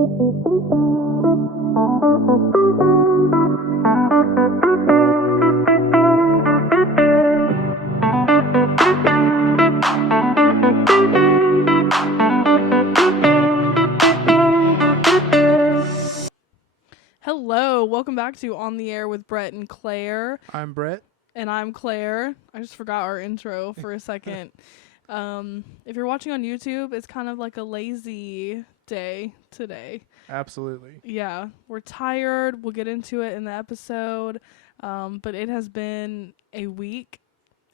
Hello, welcome back to On the Air with Brett and Claire. I'm Brett. And I'm Claire. I just forgot our intro for a second. If you're watching on YouTube, it's kind of like a lazy day today. Absolutely. Yeah, we're tired. We'll get into it in the episode. But it has been a week.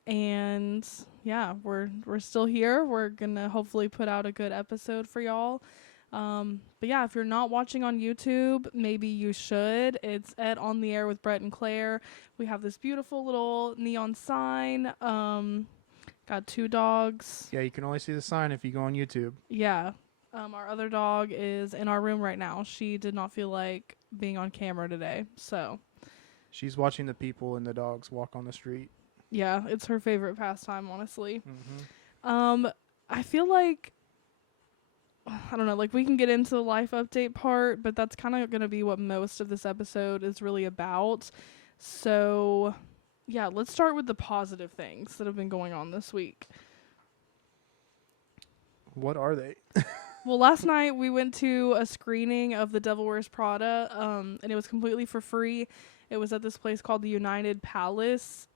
And yeah, we're still here. We're going to hopefully put out a good episode for y'all. But yeah, if you're not watching on YouTube, maybe you should. It's at On the Air with Brett and Claire. We have this beautiful little neon sign. Got 2 dogs. Yeah, you can only see the sign if you go on YouTube. Yeah. Our other dog is in our room right now. She did not feel like being on camera today, so. She's watching the people and the dogs walk on the street. Yeah, it's her favorite pastime, honestly. Mm-hmm. I feel like, I don't know, like we can get into the life update part, but that's kind of going to be what most of this episode is really about. So, yeah, let's start with the positive things that have been going on this week. What are they? Well, last night we went to a screening of The Devil Wears Prada, and it was completely for free. It was at this place called the United Palace,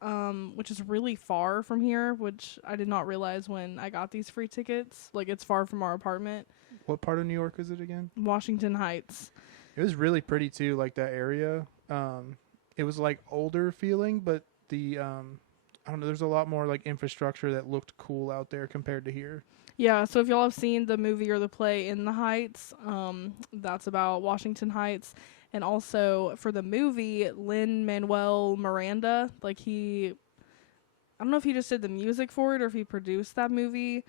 which is really far from here, which I did not realize when I got these free tickets. Like, it's far from our apartment. What part of New York is it again? Washington Heights. It was really pretty, too, like that area. It was, like, older feeling, but the, I don't know, there's a lot more, like, infrastructure that looked cool out there compared to here. Yeah, so if y'all have seen the movie or the play In the Heights, that's about Washington Heights. And also, for the movie, Lin-Manuel Miranda, I don't know if he just did the music for it or if he produced that movie,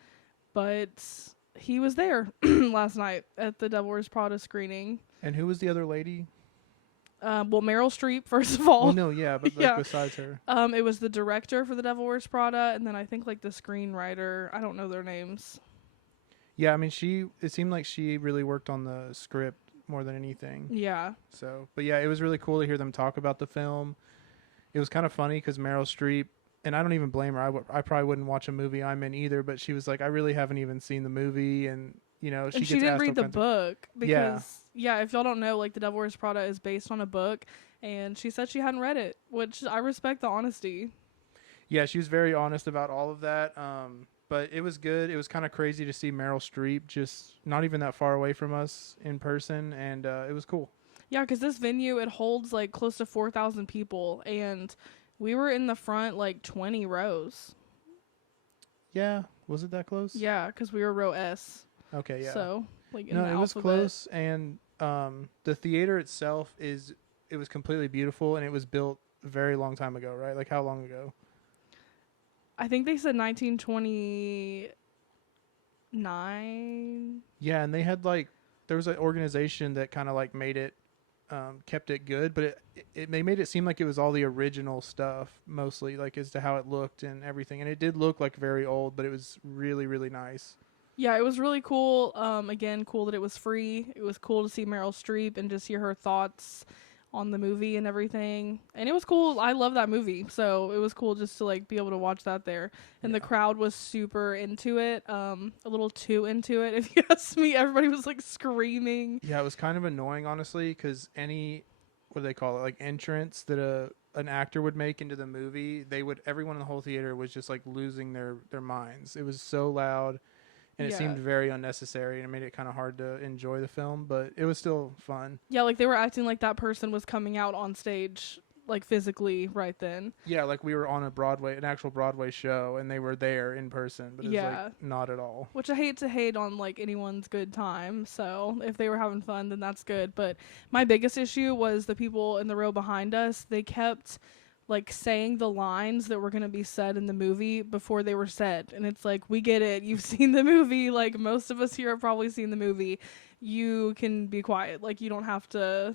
but he was there last night at the Devil Wears Prada screening. And who was the other lady? Well, Meryl Streep, first of all. Well, no, yeah, but like, besides her. It was the director for the Devil Wears Prada, and then I think like the screenwriter. I don't know their names. Yeah, I mean, it seemed like she really worked on the script more than anything. Yeah. So, but yeah, it was really cool to hear them talk about the film. It was kind of funny because Meryl Streep, and I don't even blame her. I probably wouldn't watch a movie I'm in either, but she was like, I really haven't even seen the movie, and you know, she didn't read the book because if y'all don't know, like The Devil Wears Prada is based on a book, and she said she hadn't read it, which I respect the honesty. Yeah, she was very honest about all of that. But it was good. It was kind of crazy to see Meryl Streep just not even that far away from us in person, and it was cool. Yeah, because this venue, it holds like close to 4,000 people, and we were in the front like 20 rows. Yeah, was it that close? Yeah, because we were row S. Okay, yeah. So, like, in no, the it was alphabet. close, and the theater itself it was completely beautiful, and it was built a very long time ago, right? Like, how long ago? I think they said 1929. Yeah, and they had there was an organization that kind of like made it, kept it good, but they made it seem like it was all the original stuff mostly, like as to how it looked and everything. And it did look like very old, but it was really, really nice. Yeah, it was really cool. Again, cool that it was free. It was cool to see Meryl Streep and just hear her thoughts on the movie and everything. And it was cool. I love that movie. So it was cool just to like be able to watch that there. And the crowd was super into it. A little too into it, if you ask me. Everybody was like screaming. Yeah, it was kind of annoying, honestly, because what do they call it? Like entrance that an actor would make into the movie, everyone in the whole theater was just like losing their minds. It was so loud. And it seemed very unnecessary, and it made it kind of hard to enjoy the film, but it was still fun. Yeah, like they were acting like that person was coming out on stage, like physically right then. Yeah, like we were on an actual Broadway show, and they were there in person, but it was like not at all. Which I hate to hate on like anyone's good time, so if they were having fun, then that's good. But my biggest issue was the people in the row behind us. They kept like saying the lines that were going to be said in the movie before they were said. And it's like, we get it. You've seen the movie. Like most of us here have probably seen the movie. You can be quiet. Like you don't have to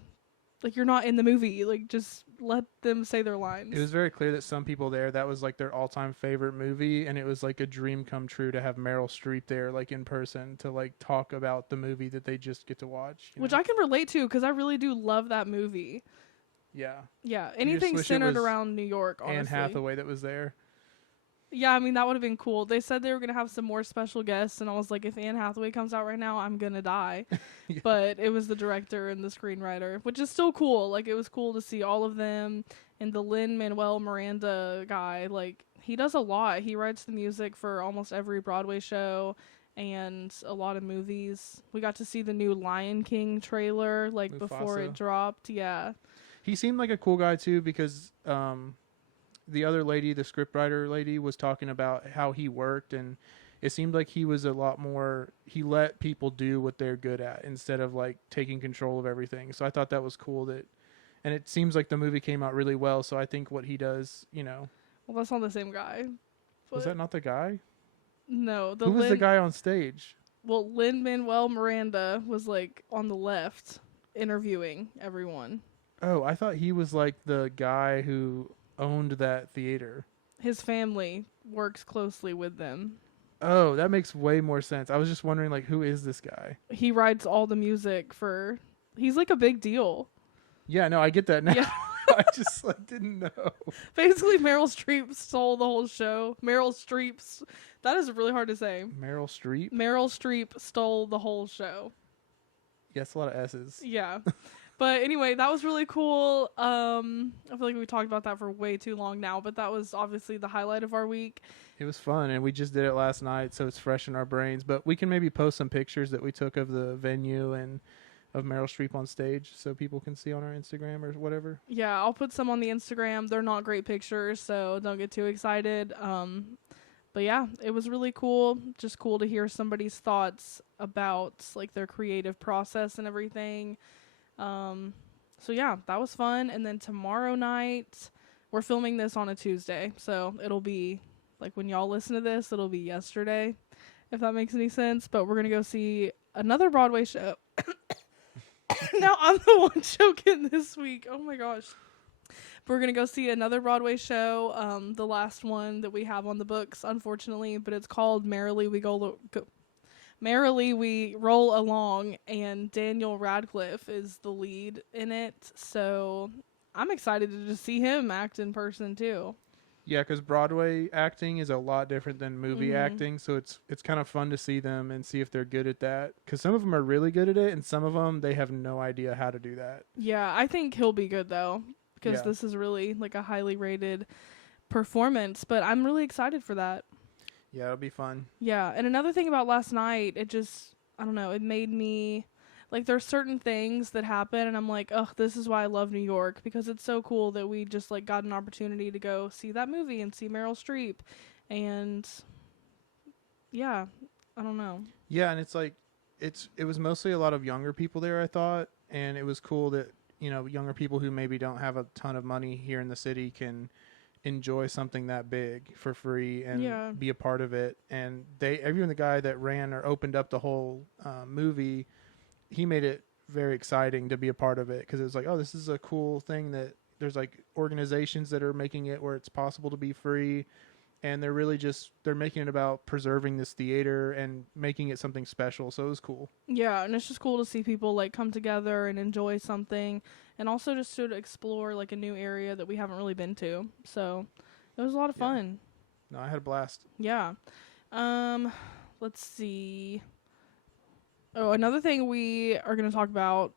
Like, you're not in the movie. Like, just let them say their lines. It was very clear that some people there, that was like their all-time favorite movie, and it was like a dream come true to have Meryl Streep there, like in person, to like talk about the movie that they just get to watch. Which I can relate to because I really do love that movie. Yeah. Yeah, just anything wish it centered was around New York, honestly. Anne Hathaway that was there. Yeah, I mean, that would have been cool. They said they were going to have some more special guests, and I was like, if Anne Hathaway comes out right now, I'm going to die. Yeah. But it was the director and the screenwriter, which is still cool. Like, it was cool to see all of them. And the Lin-Manuel Miranda guy, like, he does a lot. He writes the music for almost every Broadway show and a lot of movies. We got to see the new Lion King trailer, like, before it Mufasa. dropped. Yeah. He seemed like a cool guy too, because the other lady, the scriptwriter lady, was talking about how he worked, and it seemed like he was a lot more, he let people do what they're good at instead of like taking control of everything. So I thought that was cool, that, and it seems like the movie came out really well. So I think what he does, you know. Well, that's not the same guy. Was that not the guy? No. Who was the guy on stage? Well, Lin-Manuel Miranda was like on the left interviewing everyone. Oh, I thought he was like the guy who owned that theater. His family works closely with them. Oh, that makes way more sense. I was just wondering, like, who is this guy? He writes all the music for... He's like a big deal. Yeah, no, I get that now. Yeah. I just like didn't know. Basically, Meryl Streep stole the whole show. That is really hard to say. Meryl Streep? Meryl Streep stole the whole show. Yeah, it's a lot of S's. Yeah. But anyway, that was really cool. I feel like we talked about that for way too long now, but that was obviously the highlight of our week. It was fun, and we just did it last night, so it's fresh in our brains. But we can maybe post some pictures that we took of the venue and of Meryl Streep on stage so people can see on our Instagram or whatever. Yeah, I'll put some on the Instagram. They're not great pictures, so don't get too excited. But yeah, it was really cool. Just cool to hear somebody's thoughts about like their creative process and everything. So yeah, that was fun. And then tomorrow night, we're filming this on a Tuesday, so it'll be like when y'all listen to this, it'll be yesterday, if that makes any sense. But we're gonna go see another Broadway show. Now I'm the one choking this week. Oh my gosh. But we're gonna go see another Broadway show, the last one that we have on the books, unfortunately, but it's called Merrily We Roll Along, and Daniel Radcliffe is the lead in it. So I'm excited to just see him act in person too. Yeah, because Broadway acting is a lot different than movie acting, so it's kind of fun to see them and see if they're good at that. Because some of them are really good at it, and some of them, they have no idea how to do that. Yeah, I think he'll be good though, because Yeah. this is really like a highly rated performance. But I'm really excited for that. Yeah, it'll be fun. Yeah, and another thing about last night, it just, I don't know, it made me, like, there's certain things that happen, and I'm like, ugh, this is why I love New York, because it's so cool that we just, like, got an opportunity to go see that movie and see Meryl Streep, and, yeah, I don't know. Yeah, and it's like, it was mostly a lot of younger people there, I thought, and it was cool that, you know, younger people who maybe don't have a ton of money here in the city can enjoy something that big for free and be a part of it. And even the guy that ran or opened up the whole movie, he made it very exciting to be a part of it, because it was like, oh, this is a cool thing that there's like organizations that are making it where it's possible to be free, and they're making it about preserving this theater and making it something special. So it was cool. Yeah, and it's just cool to see people like come together and enjoy something, and also just to explore like a new area that we haven't really been to. So it was a lot of fun. No, I had a blast. Yeah. Let's see. Oh, another thing we are going to talk about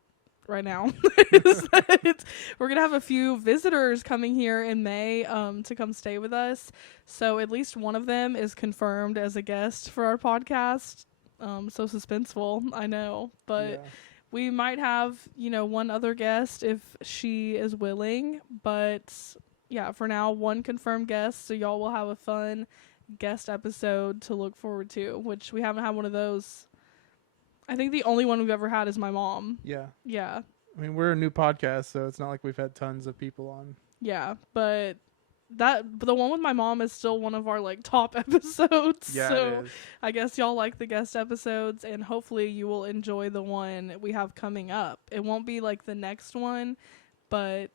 right now is that we're going to have a few visitors coming here in May to come stay with us. So at least one of them is confirmed as a guest for our podcast. So suspenseful, I know. But we might have, one other guest if she is willing. But yeah, for now, one confirmed guest. So y'all will have a fun guest episode to look forward to, which we haven't had one of those. I think the only one we've ever had is my mom. Yeah. Yeah. I mean, we're a new podcast, so it's not like we've had tons of people on. Yeah, but the one with my mom is still one of our like top episodes. Yeah, So it is. I guess y'all like the guest episodes, and hopefully you will enjoy the one we have coming up. It won't be like the next one, but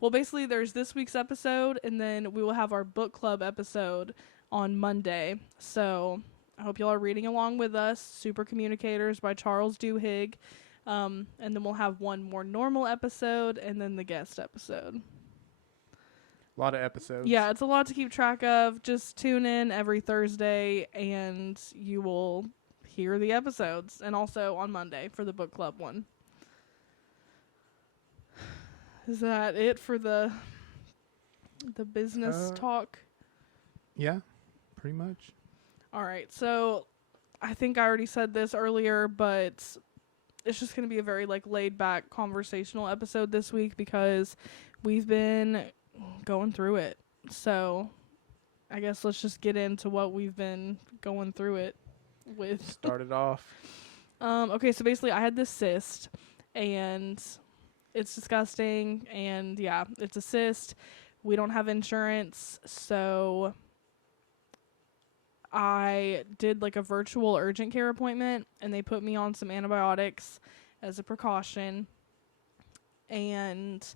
well, basically there's this week's episode, and then we will have our book club episode on Monday. So I hope y'all are reading along with us. Super Communicators by Charles Duhigg. And then we'll have one more normal episode, and then the guest episode. A lot of episodes. Yeah, it's a lot to keep track of. Just tune in every Thursday and you will hear the episodes. And also on Monday for the book club one. Is that it for the business talk? Yeah, pretty much. All right. So I think I already said this earlier, but it's just going to be a very like laid back conversational episode this week because we've been going through it. So I guess let's just get into what we've been going through it with. Started off. Okay, so basically I had this cyst and it's disgusting, and yeah, it's a cyst. We don't have insurance, so I did like a virtual urgent care appointment, and they put me on some antibiotics as a precaution, and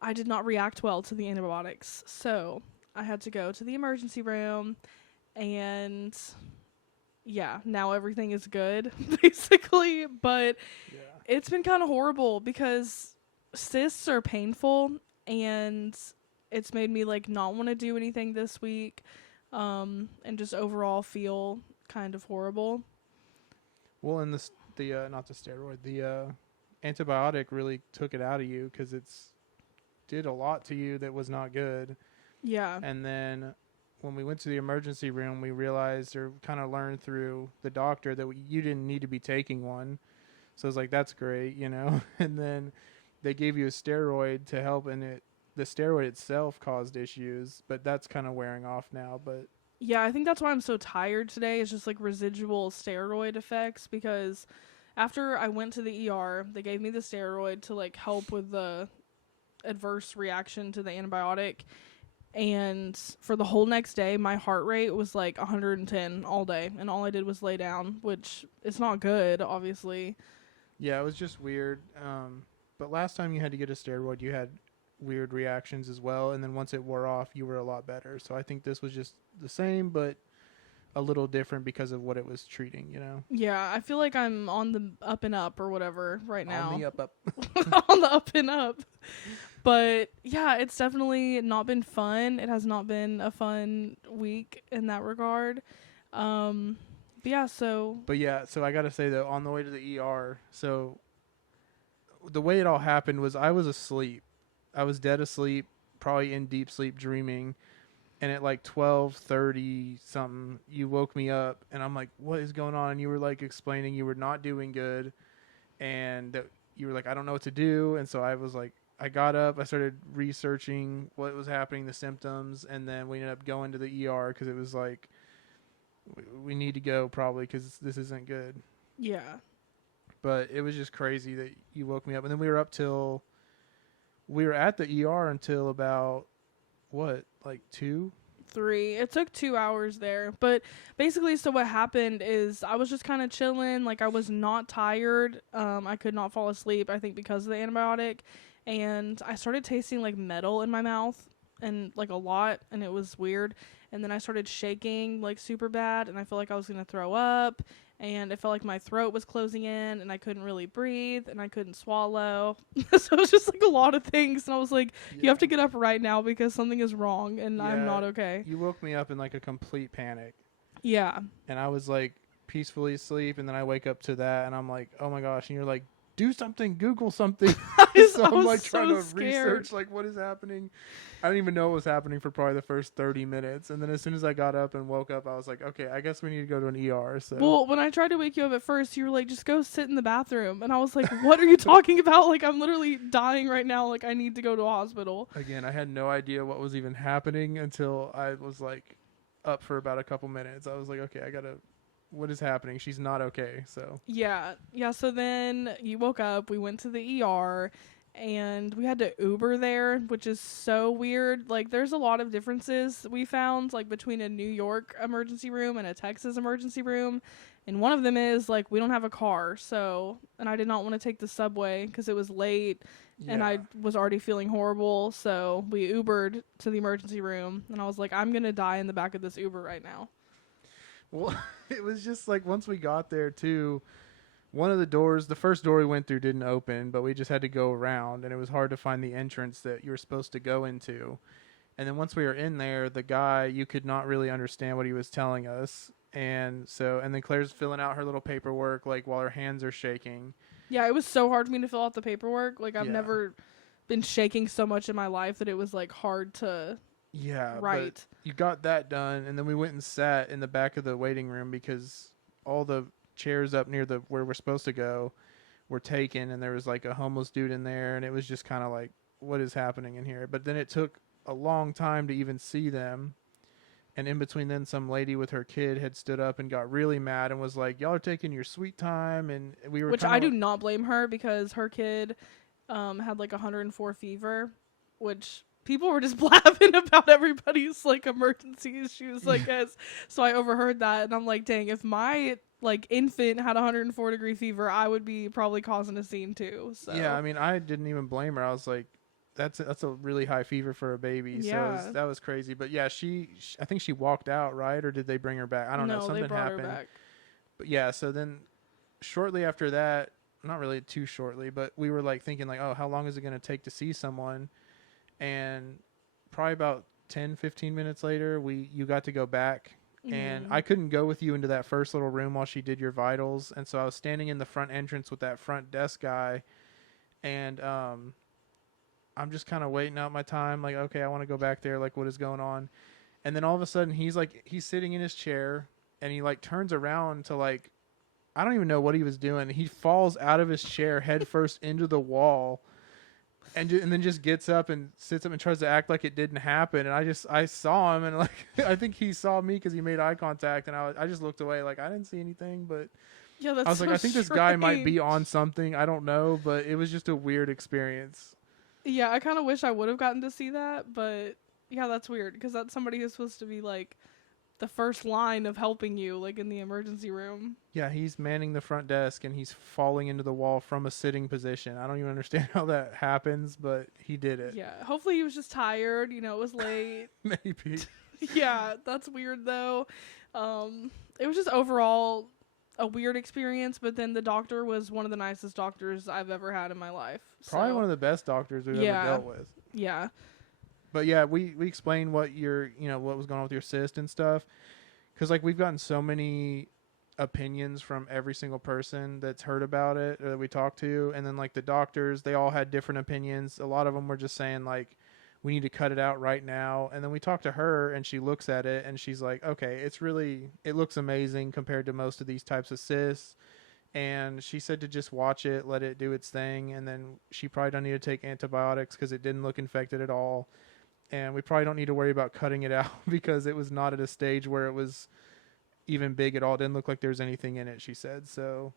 I did not react well to the antibiotics, so I had to go to the emergency room, and yeah, now everything is good, basically, but Yeah. it's been kind of horrible because cysts are painful, and it's made me like not want to do anything this week, and just overall feel kind of horrible. Well, and the not the steroid, the antibiotic really took it out of you because it's did a lot to you that was not good. Yeah. And then when we went to the emergency room, we realized or kind of learned through the doctor that you didn't need to be taking one. So I was like, that's great, you know. And then they gave you a steroid to help, and the steroid itself caused issues, but that's kind of wearing off now. But Yeah, I think that's why I'm so tired today. It's just like residual steroid effects, because after I went to the ER, they gave me the steroid to like help with the adverse reaction to the antibiotic. And for the whole next day, my heart rate was like 110 all day. And all I did was lay down, which is not good, obviously. yeah, it was just weird. But last time you had to get a steroid, you had weird reactions as well. And then once it wore off, you were a lot better. So I think this was just the same, but a little different because of what it was treating, you know? Yeah, I feel like I'm on the up and up or whatever right now. On the up. On the up and up. But yeah, it's definitely not been fun. It has not been a fun week in that regard. But yeah, so I got to say, though, on the way to the ER, so the way it all happened was I was asleep. I was dead asleep, probably in deep sleep dreaming. And at like 12:30 something, you woke me up, and I'm like, what is going on? And you were like explaining you were not doing good, and that you were like, I don't know what to do. And so I was like, I got up, I started researching what was happening, the symptoms, and then we ended up going to the ER because it was like, we need to go probably because this isn't good. yeah. But it was just crazy that you woke me up. And then we were at the ER until about, what, like 2? 3. It took 2 hours there. But basically, so what happened is I was just kind of chilling. Like, I was not tired. I could not fall asleep, I think, because of the antibiotic. And I started tasting, like, metal in my mouth. And, like, a lot. And it was weird. And then I started shaking, like, super bad. And I felt like I was going to throw up. And it felt like my throat was closing in. And I couldn't really breathe. And I couldn't swallow. So it was just, like, a lot of things. And I was like, you have to get up right now because something is wrong. And I'm Yeah. not okay. You woke me up in like a complete panic. Yeah. And I was like peacefully asleep, and then I wake up to that, and I'm like, oh my gosh. And you're like, do something, Google something. So I I'm was like so trying to scared. research like what is happening. I didn't even know what was happening for probably the first 30 minutes. And then as soon as I got up and woke up, I was like, okay, I guess we need to go to an ER. So Well, when I tried to wake you up at first, you were like, just go sit in the bathroom. And I was like, what are you talking about? Like, I'm literally dying right now. Like, I need to go to a hospital. again, I had no idea what was even happening until I was like up for about a couple minutes. I was like, okay, what is happening? She's not okay. So Yeah. Yeah. So then you woke up. We went to the ER. and we had to Uber there, which is so weird. Like, there's a lot of differences we found, like, between a New York emergency room and a Texas emergency room. And one of them is, like, we don't have a car, so, and I did not want to take the subway because it was late, and I was already feeling horrible, so we Ubered to the emergency room, and I was like, I'm going to die in the back of this Uber right now. Well, it was just like once we got there too, one of the doors, the first door we went through didn't open, but we just had to go around, and it was hard to find the entrance that you were supposed to go into. And then once we were in there, the guy, you could not really understand what he was telling us. And then Claire's filling out her little paperwork, like while her hands are shaking. Yeah, it was so hard for me to fill out the paperwork. Like, I've Yeah. never been shaking so much in my life that it was, like, hard to write. But you got that done, and then we went and sat in the back of the waiting room because all the chairs up near the where we're supposed to go were taken, and there was like a homeless dude in there, and it was just kind of like, what is happening in here? But then it took a long time to even see them. And in between then, some lady with her kid had stood up and got really mad and was like, y'all are taking your sweet time. And we were Which I do not blame her, because her kid had like 104 fever, which people were just blabbing about everybody's like emergency issues, like as. So I overheard that, and I'm like, dang, if my like infant had 104-degree fever, I would be probably causing a scene too. So Yeah, I mean, I didn't even blame her. I was like, that's a really high fever for a baby. Yeah. So that was crazy. But yeah, I think she walked out, right? Or did they bring her back? I don't know. Something they brought happened. her back. But yeah, so then shortly after that, not really too shortly, but we were like thinking like, oh, how long is it going to take to see someone? And probably about 10, 15 minutes later, you got to go back. And I couldn't go with you into that first little room while she did your vitals. And so I was standing in the front entrance with that front desk guy. And I'm just kind of waiting out my time. Like, okay, I want to go back there. Like, what is going on? And then all of a sudden, he's sitting in his chair. And he like turns around to like, I don't even know what he was doing. He falls out of his chair head first into the wall. And then just gets up and sits up and tries to act like it didn't happen. And I saw him, and like I think he saw me because he made eye contact, and I just looked away like I didn't see anything. But Yeah, that's I was like, so I think this guy might be strange. on something. I don't know, but it was just a weird experience. Yeah, I kind of wish I would have gotten to see that, but yeah, that's weird because that's somebody who's supposed to be like the first line of helping you, like in the emergency room. Yeah, he's manning the front desk and he's falling into the wall from a sitting position. I don't even understand how that happens, but he did it. Yeah, hopefully he was just tired. You know, it was late. Maybe. Yeah, that's weird though. It was just overall a weird experience, but then the doctor was one of the nicest doctors I've ever had in my life. Probably one of the best doctors we've ever dealt with. Yeah. But yeah, we explained what what was going on with your cyst and stuff. Because like we've gotten so many opinions from every single person that's heard about it or that we talked to. And then like the doctors, they all had different opinions. A lot of them were just saying like, we need to cut it out right now. And then we talked to her and she looks at it and she's like, okay, it looks amazing compared to most of these types of cysts. And she said to just watch it, let it do its thing. And then she probably don't need to take antibiotics because it didn't look infected at all. And we probably don't need to worry about cutting it out because it was not at a stage where it was even big at all. It didn't look like there was anything in it, she said. So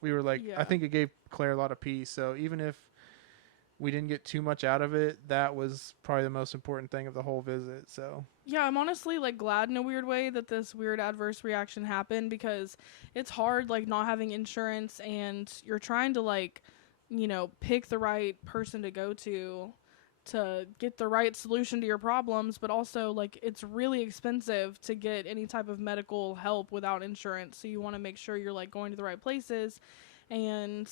we were like, I think it gave Claire a lot of peace. So even if we didn't get too much out of it, that was probably the most important thing of the whole visit. So yeah, I'm honestly like glad in a weird way that this weird adverse reaction happened, because it's hard like not having insurance and you're trying to like, you know, pick the right person to go to get the right solution to your problems, but also like it's really expensive to get any type of medical help without insurance. So you want to make sure you're like going to the right places. And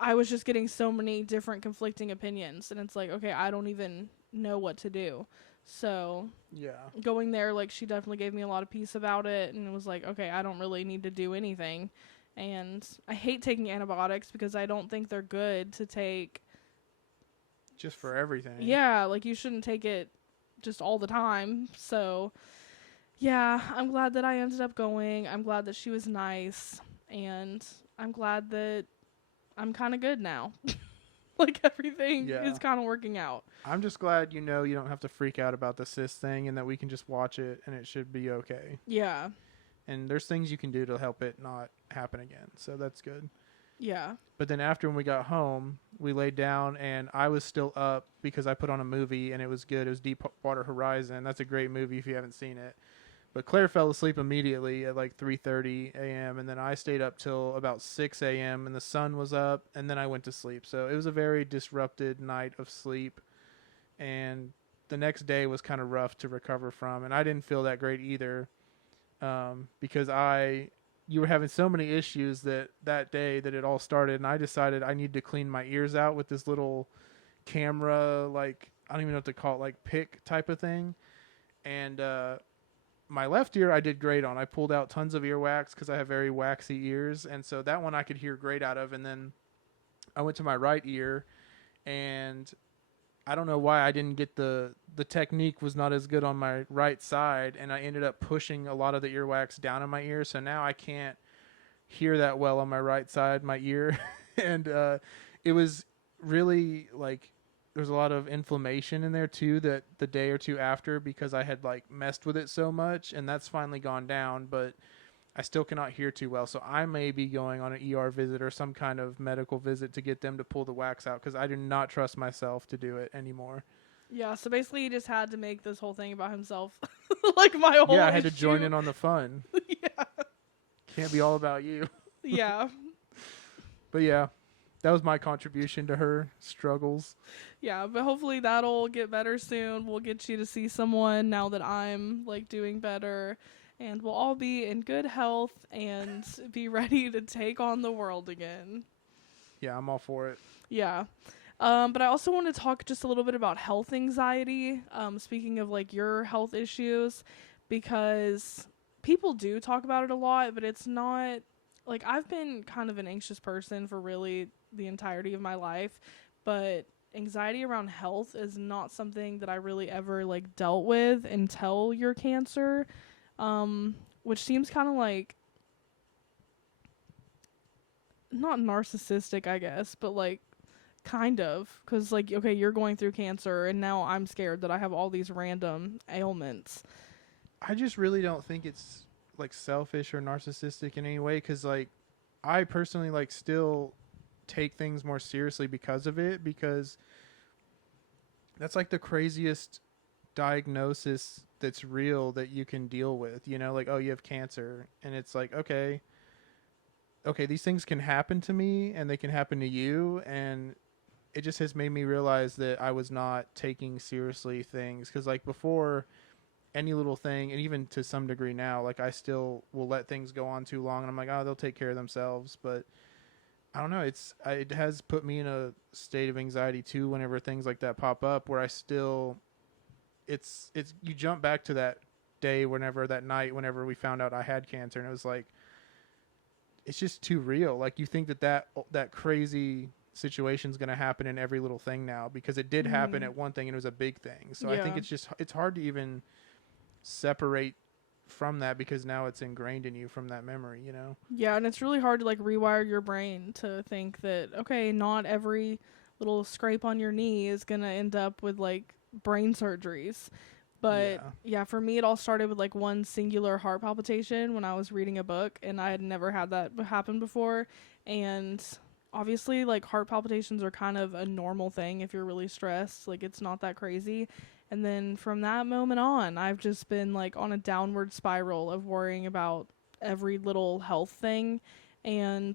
I was just getting so many different conflicting opinions, and it's like, okay, I don't even know what to do. So yeah, going there, like she definitely gave me a lot of peace about it, and it was like, okay, I don't really need to do anything. And I hate taking antibiotics because I don't think they're good to take just for everything. Yeah, like you shouldn't take it just all the time. So yeah, I'm glad that I ended up going. I'm glad that she was nice, and I'm glad that I'm kind of good now. Like everything is kind of working out. I'm just glad you don't have to freak out about the cyst thing, and that we can just watch it and it should be okay. Yeah. And there's things you can do to help it not happen again. So that's good. Yeah. But then after when we got home, we laid down and I was still up because I put on a movie and it was good. It was Deepwater Horizon. That's a great movie if you haven't seen it. But Claire fell asleep immediately at like 3:30 a.m. and then I stayed up till about 6 a.m. and the sun was up and then I went to sleep. So it was a very disrupted night of sleep, and the next day was kind of rough to recover from, and I didn't feel that great either, because you were having so many issues that day that it all started, and I decided I need to clean my ears out with this little camera, like I don't even know what to call it, like pick type of thing, and my left ear I did great on. I pulled out tons of earwax because I have very waxy ears, and so that one I could hear great out of. And then I went to my right ear, and I don't know why I didn't get the technique was not as good on my right side, and I ended up pushing a lot of the earwax down in my ear, so now I can't hear that well on my right side, my ear, and it was really like there's a lot of inflammation in there too that the day or two after because I had like messed with it so much, and that's finally gone down, but I still cannot hear too well. So I may be going on an ER visit or some kind of medical visit to get them to pull the wax out because I do not trust myself to do it anymore. Yeah, so basically he just had to make this whole thing about himself. Like my whole Yeah, I had to issue. join in on the fun. Yeah. Can't be all about you. Yeah. But yeah, that was my contribution to her struggles. Yeah, but hopefully that'll get better soon. We'll get you to see someone now that I'm like doing better, and we'll all be in good health and be ready to take on the world again. Yeah, I'm all for it. Yeah. But I also want to talk just a little bit about health anxiety. Speaking of like your health issues, because people do talk about it a lot, but it's not like I've been kind of an anxious person for really the entirety of my life, but anxiety around health is not something that I really ever like dealt with until your cancer, which seems kind of like not narcissistic, I guess, but like kind of, because like okay, you're going through cancer and now I'm scared that I have all these random ailments. I just really don't think it's like selfish or narcissistic in any way because like I personally like still take things more seriously because of it, because that's like the craziest diagnosis that's real that you can deal with, you know, like, oh, you have cancer, and it's like, okay, these things can happen to me and they can happen to you, and it just has made me realize that I was not taking seriously things, because like before, any little thing, and even to some degree now, like I still will let things go on too long and I'm like, oh, they'll take care of themselves. But I don't know, it has put me in a state of anxiety too whenever things like that pop up, where I still it's you jump back to that day, that night whenever we found out I had cancer, and it was like it's just too real. Like you think that crazy situation's going to happen in every little thing now, because it did happen at one thing and it was a big thing. So I think it's hard to even separate from that, because now it's ingrained in you from that memory, you know? Yeah, and it's really hard to like rewire your brain to think that okay, not every little scrape on your knee is gonna end up with like brain surgeries. But yeah, for me it all started with like one singular heart palpitation when I was reading a book, and I had never had that happen before. And obviously like heart palpitations are kind of a normal thing if you're really stressed, like it's not that crazy. And then from that moment on, I've just been like on a downward spiral of worrying about every little health thing. And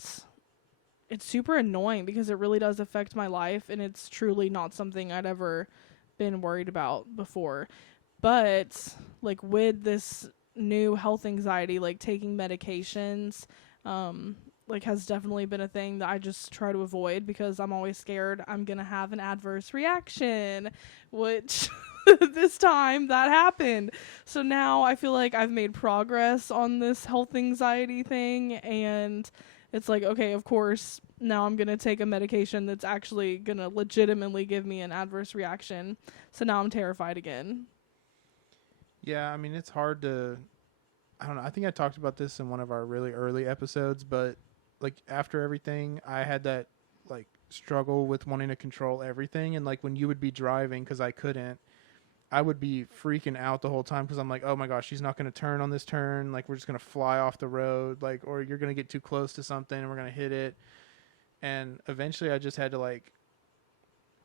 it's super annoying because it really does affect my life. And it's truly not something I'd ever been worried about before. But like with this new health anxiety, like taking medications, like has definitely been a thing that I just try to avoid because I'm always scared I'm going to have an adverse reaction, which this time that happened. So now I feel like I've made progress on this health anxiety thing, and it's like, okay, of course, now I'm going to take a medication that's actually going to legitimately give me an adverse reaction. So now I'm terrified again. Yeah, I mean, it's hard to, I don't know, I think I talked about this in one of our really early episodes, but like after everything, I had that like struggle with wanting to control everything. And like when you would be driving, because I couldn't, I would be freaking out the whole time because I'm like, oh my gosh, she's not going to turn on this turn. Like we're just going to fly off the road, like, or you're going to get too close to something and we're going to hit it. And eventually I just had to like,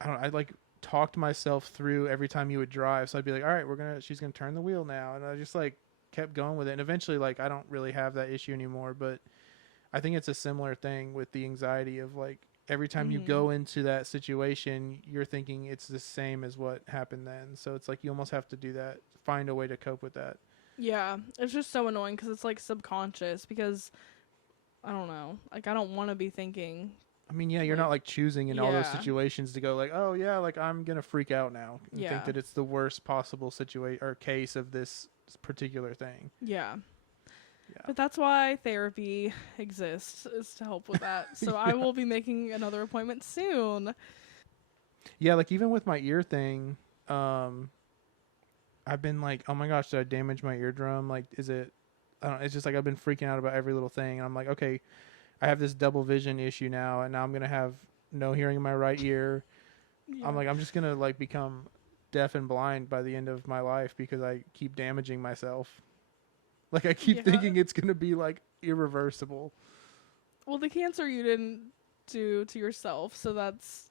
I don't know, I like talked myself through every time you would drive. So I'd be like, all right, she's going to turn the wheel now. And I just like kept going with it. And eventually like, I don't really have that issue anymore, but I think it's a similar thing with the anxiety of like, every time you go into that situation, you're thinking it's the same as what happened then. So it's like, you almost have to do that, find a way to cope with that. Yeah, it's just so annoying because it's like subconscious because I don't know. Like, I don't want to be thinking. I mean, yeah, you're like, not like choosing in all those situations to go like, oh yeah, like I'm going to freak out now and think that it's the worst possible situation or case of this particular thing. Yeah. But that's why therapy exists, is to help with that. So I will be making another appointment soon. Yeah, like even with my ear thing, I've been like, oh my gosh, did I damage my eardrum? Like, I don't know, it's just like I've been freaking out about every little thing. And I'm like, okay, I have this double vision issue now, and now I'm going to have no hearing in my right ear. Yeah. I'm like, I'm just going to like become deaf and blind by the end of my life because I keep damaging myself. Like, I keep thinking it's going to be, like, irreversible. Well, the cancer you didn't do to yourself, so that's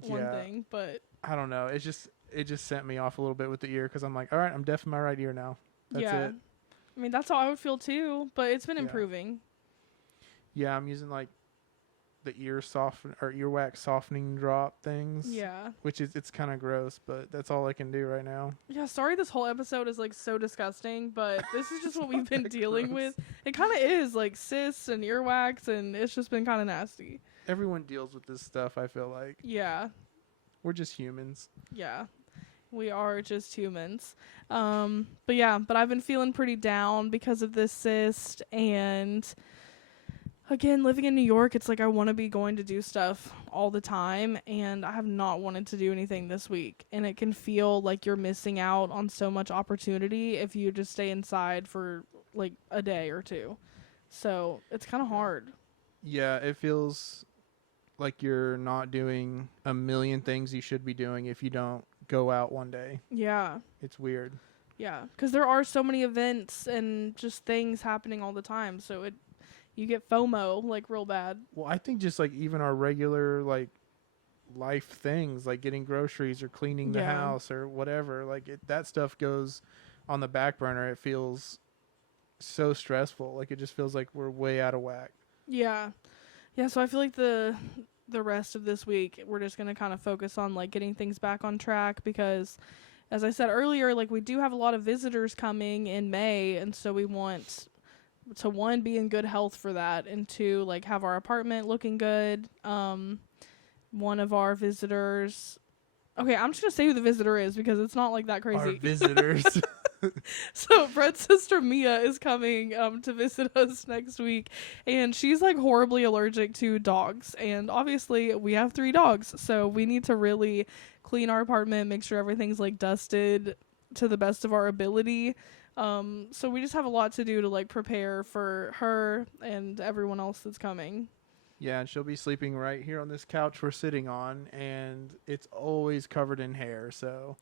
one thing, but... I don't know. It just sent me off a little bit with the ear, because I'm like, all right, I'm deaf in my right ear now. That's it. I mean, that's how I would feel, too, but it's been improving. Yeah, I'm using, like, the earwax softening drop things. Yeah. Which it's kind of gross, but that's all I can do right now. Yeah, sorry this whole episode is like so disgusting, but this is just what we've been dealing with. It kind of is like cysts and earwax, and it's just been kind of nasty. Everyone deals with this stuff, I feel like. Yeah. We're just humans. Yeah. We are just humans. But I've been feeling pretty down because of this cyst, and again, living in New York, it's like I want to be going to do stuff all the time, and I have not wanted to do anything this week. And it can feel like you're missing out on so much opportunity if you just stay inside for like a day or two. So it's kind of hard. Yeah, it feels like you're not doing a million things you should be doing if you don't go out one day. Yeah. It's weird. Yeah, because there are so many events and just things happening all the time, so you get FOMO, like, real bad. Well, I think just, like, even our regular, like, life things, like getting groceries or cleaning the house or whatever, like, that stuff goes on the back burner. It feels so stressful. Like, it just feels like we're way out of whack. Yeah. Yeah, so I feel like the rest of this week, we're just going to kind of focus on, like, getting things back on track because, as I said earlier, like, we do have a lot of visitors coming in May, and so we want to, one, be in good health for that, and two, like, have our apartment looking good. One of our visitors... Okay, I'm just going to say who the visitor is because it's not, like, that crazy. Our visitors. So Brett's sister Mia is coming to visit us next week, and she's like horribly allergic to dogs, and obviously we have 3 dogs, so we need to really clean our apartment, make sure everything's like dusted to the best of our ability. So we just have a lot to do to like prepare for her and everyone else that's coming. Yeah, and she'll be sleeping right here on this couch we're sitting on, and it's always covered in hair, so...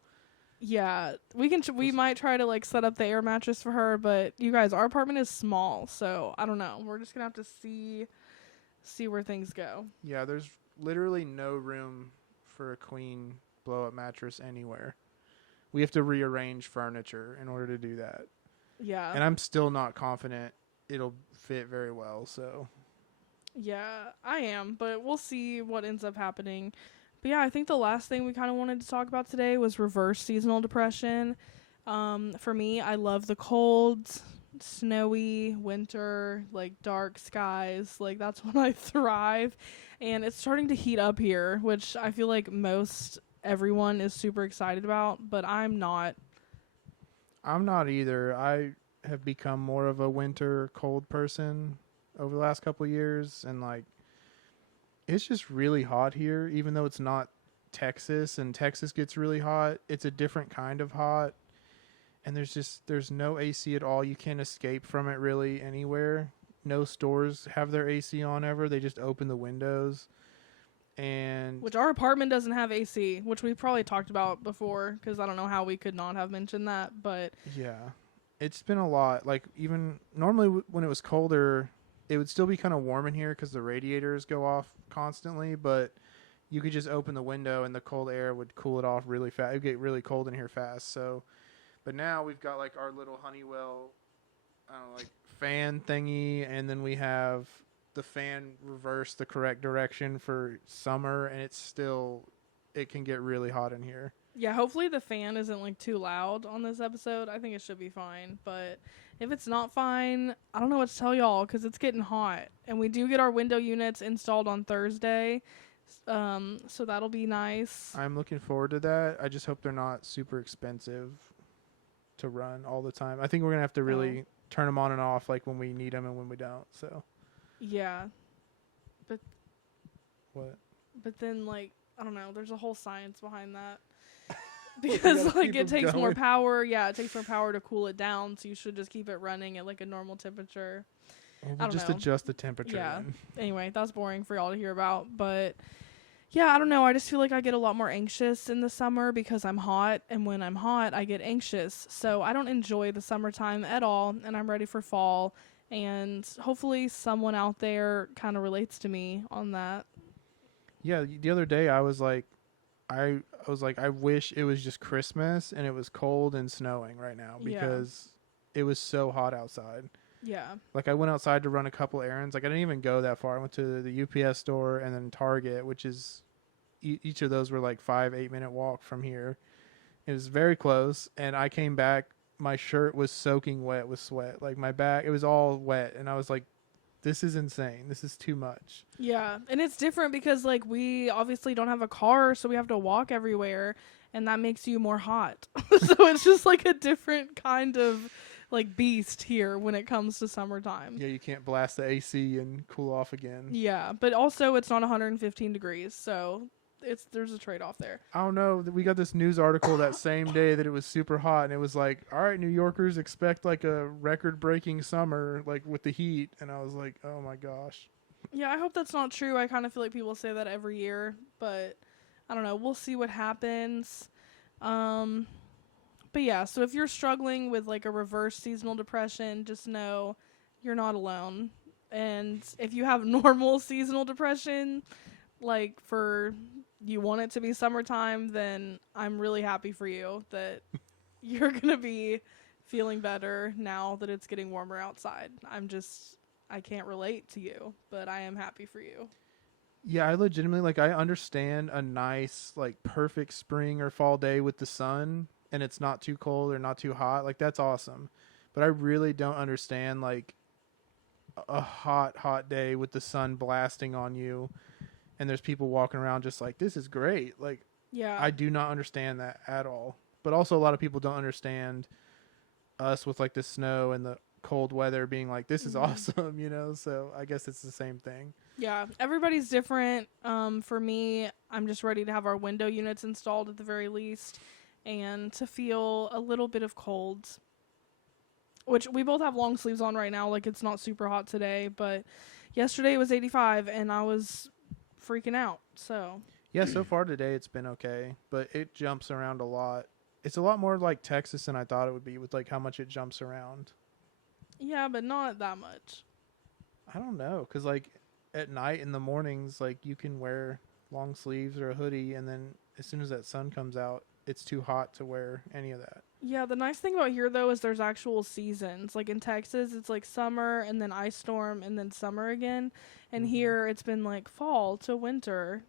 Yeah, we might try to like set up the air mattress for her, but you guys, our apartment is small, so I don't know. We're just gonna have to see where things go. Yeah, there's literally no room for a queen blow-up mattress anywhere. We have to rearrange furniture in order to do that. Yeah. And I'm still not confident it'll fit very well, so... Yeah, I am, but we'll see what ends up happening. But yeah, I think the last thing we kind of wanted to talk about today was reverse seasonal depression. For me, I love the cold, snowy winter, like dark skies. Like that's when I thrive. And it's starting to heat up here, which I feel like most everyone is super excited about, but I'm not. I'm not either. I have become more of a winter cold person over the last couple of years, and like it's just really hot here, even though it's not Texas, and Texas gets really hot. It's a different kind of hot, and there's no AC at all. You can't escape from it really anywhere. No stores have their AC on ever. They just open the windows. And which our apartment doesn't have AC, which we've probably talked about before, because I don't know how we could not have mentioned that, but yeah, it's been a lot. Like even normally when it was colder it would still be kind of warm in here because the radiators go off constantly, but you could just open the window and the cold air would cool it off really fast. It would get really cold in here fast. So, but now we've got like our little Honeywell, I don't know, like fan thingy, and then we have the fan reverse the correct direction for summer, and it can get really hot in here. Yeah, hopefully the fan isn't like too loud on this episode. I think it should be fine, but if it's not fine, I don't know what to tell y'all because it's getting hot, and we do get our window units installed on Thursday, so that'll be nice. I'm looking forward to that. I just hope they're not super expensive to run all the time. I think we're gonna have to really turn them on and off like when we need them and when we don't. So yeah, but what? But then like I don't know, there's a whole science behind that. Because like it takes more power. Yeah, it takes more power to cool it down, so you should just keep it running at like a normal temperature. We'll just adjust the temperature. Yeah. Anyway, that's boring for y'all to hear about, but yeah, I don't know. I just feel like I get a lot more anxious in the summer because I'm hot, and when I'm hot, I get anxious. So I don't enjoy the summertime at all, and I'm ready for fall. And hopefully someone out there kind of relates to me on that. Yeah, the other day I was like, I wish it was just Christmas and it was cold and snowing right now because it was so hot outside. Yeah. Like I went outside to run a couple errands. Like I didn't even go that far. I went to the UPS store and then Target, which is each of those were like 5-8 minute walk from here. It was very close. And I came back. My shirt was soaking wet with sweat. Like my back, it was all wet. And I was like, this is insane. This is too much. Yeah. And it's different because like we obviously don't have a car, so we have to walk everywhere, and that makes you more hot. So it's just like a different kind of like beast here when it comes to summertime. Yeah, you can't blast the AC and cool off again. Yeah, but also it's not 115 degrees, so there's a trade-off there. I don't know. We got this news article that same day that it was super hot, and it was like, all right, New Yorkers expect like a record-breaking summer, like with the heat. And I was like, oh my gosh. Yeah, I hope that's not true. I kind of feel like people say that every year, but I don't know. We'll see what happens. But yeah, so if you're struggling with like a reverse seasonal depression, just know you're not alone. And if you have normal seasonal depression, like you want it to be summertime, then I'm really happy for you that you're going to be feeling better now that it's getting warmer outside. I can't relate to you, but I am happy for you. Yeah, I legitimately, like, I understand a nice, like, perfect spring or fall day with the sun and it's not too cold or not too hot. Like, that's awesome. But I really don't understand, like, a hot day with the sun blasting on you and there's people walking around just like, this is great. Like, yeah, I do not understand that at all. But also a lot of people don't understand us with like the snow and the cold weather being like, this is awesome, you know? So I guess it's the same thing. Yeah, everybody's different. For me, I'm just ready to have our window units installed at the very least and to feel a little bit of cold, which we both have long sleeves on right now. Like, it's not super hot today, but yesterday it was 85 and I was freaking out. So yeah, so far today it's been okay, but it jumps around a lot. It's a lot more like Texas than I thought it would be with like how much it jumps around. Yeah, but not that much. I don't know, because like at night in the mornings, like you can wear long sleeves or a hoodie, and then as soon as that sun comes out, it's too hot to wear any of that. Yeah, the nice thing about here, though, is there's actual seasons. Like in Texas, it's like summer and then ice storm and then summer again. And here, it's been like fall to winter.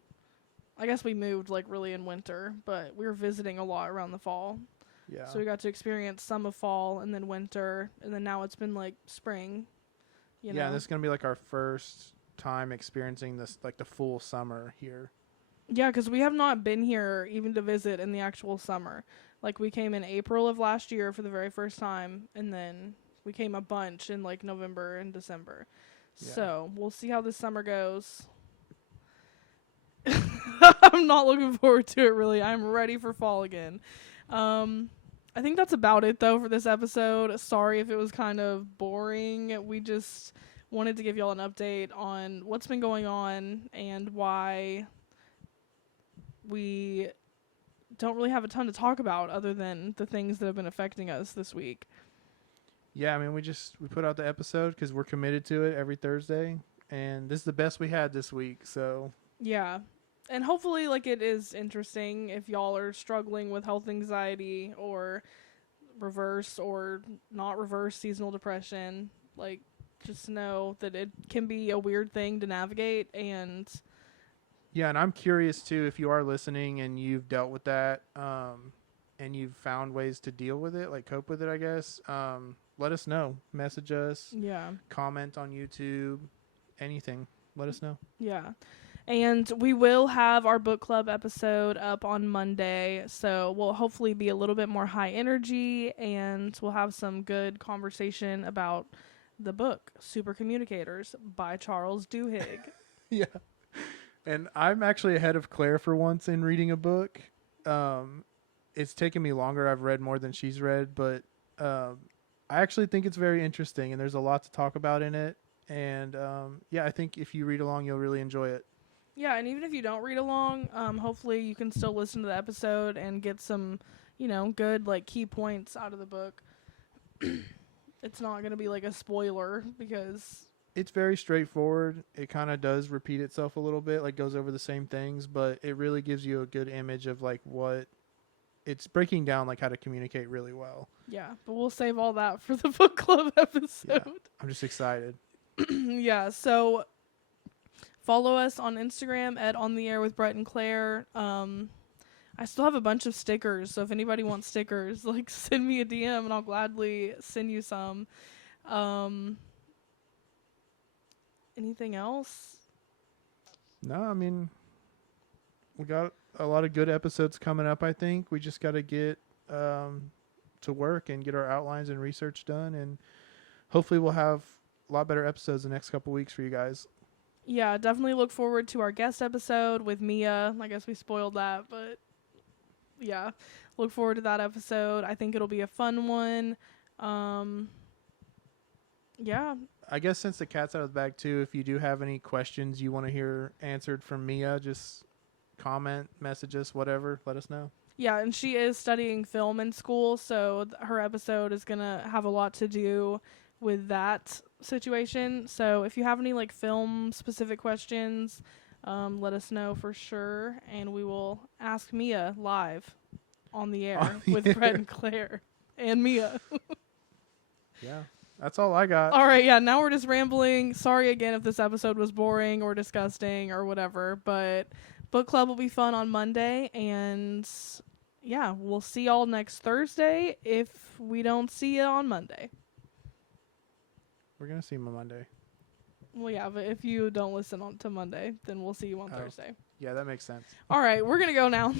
I guess we moved like really in winter, but we were visiting a lot around the fall. Yeah. So we got to experience some of fall and then winter. And then now it's been like spring. You know? Yeah, this is going to be like our first time experiencing this, like the full summer here. Yeah, because we have not been here even to visit in the actual summer. Like, we came in April of last year for the very first time, and then we came a bunch in, like, November and December. Yeah. So, we'll see how this summer goes. I'm not looking forward to it, really. I'm ready for fall again. I think that's about it, though, for this episode. Sorry if it was kind of boring. We just wanted to give y'all an update on what's been going on and why we don't really have a ton to talk about other than the things that have been affecting us this week. Yeah, I mean, we put out the episode because we're committed to it every Thursday, and this is the best we had this week. So Yeah. And hopefully, like, it is interesting if y'all are struggling with health anxiety or reverse or not reverse seasonal depression. Like, just know that it can be a weird thing to navigate. And yeah, and I'm curious too if you are listening and you've dealt with that, and you've found ways to deal with it, like cope with it, I guess. Let us know. Message us. yeah. Comment on YouTube. Anything. Let us know. Yeah. And we will have our book club episode up on Monday. So we'll hopefully be a little bit more high energy and we'll have some good conversation about the book, Super Communicators by Charles Duhigg. Yeah. And I'm actually ahead of Claire for once in reading a book. It's taken me longer. I've read more than she's read, but I actually think it's very interesting and there's a lot to talk about in it. And yeah, I think if you read along, you'll really enjoy it. Yeah, and even if you don't read along, hopefully you can still listen to the episode and get some, good, like, key points out of the book. It's not going to be, like, a spoiler because... It's very straightforward. It kind of does repeat itself a little bit, like goes over the same things, but it really gives you a good image of, like, what... It's breaking down, like, how to communicate really well. Yeah, but we'll save all that for the book club episode. Yeah, I'm just excited. Yeah, so... Follow us on Instagram at On The Air with Brett and Claire. I still have a bunch of stickers, so if anybody wants stickers, like, send me a DM and I'll gladly send you some. Anything else? No, I mean, we got a lot of good episodes coming up, I think. We just got to get to work and get our outlines and research done, and hopefully we'll have a lot better episodes the next couple weeks for you guys. Yeah, definitely look forward to our guest episode with Mia. I guess we spoiled that, but yeah, look forward to that episode. I think it'll be a fun one. Yeah. I guess since the cat's out of the bag too, if you do have any questions you want to hear answered from Mia, just comment, message us, whatever, let us know. Yeah, and she is studying film in school, so her episode is going to have a lot to do with that situation. So if you have any, like, film specific questions, let us know for sure, and we will ask Mia live on the air with Brett and Claire and Mia. Yeah, that's all I got. All right, yeah, now we're just rambling. Sorry again if this episode was boring or disgusting or whatever, but book club will be fun on Monday, and yeah, we'll see y'all next Thursday if we don't see you on Monday. We're going to see him on Monday. Well, yeah, but if you don't listen on to Monday, then we'll see you on Thursday. Yeah, that makes sense. All right, we're going to go now.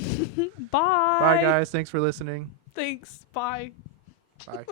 Bye. Bye, guys. Thanks for listening. Thanks. Bye. Bye.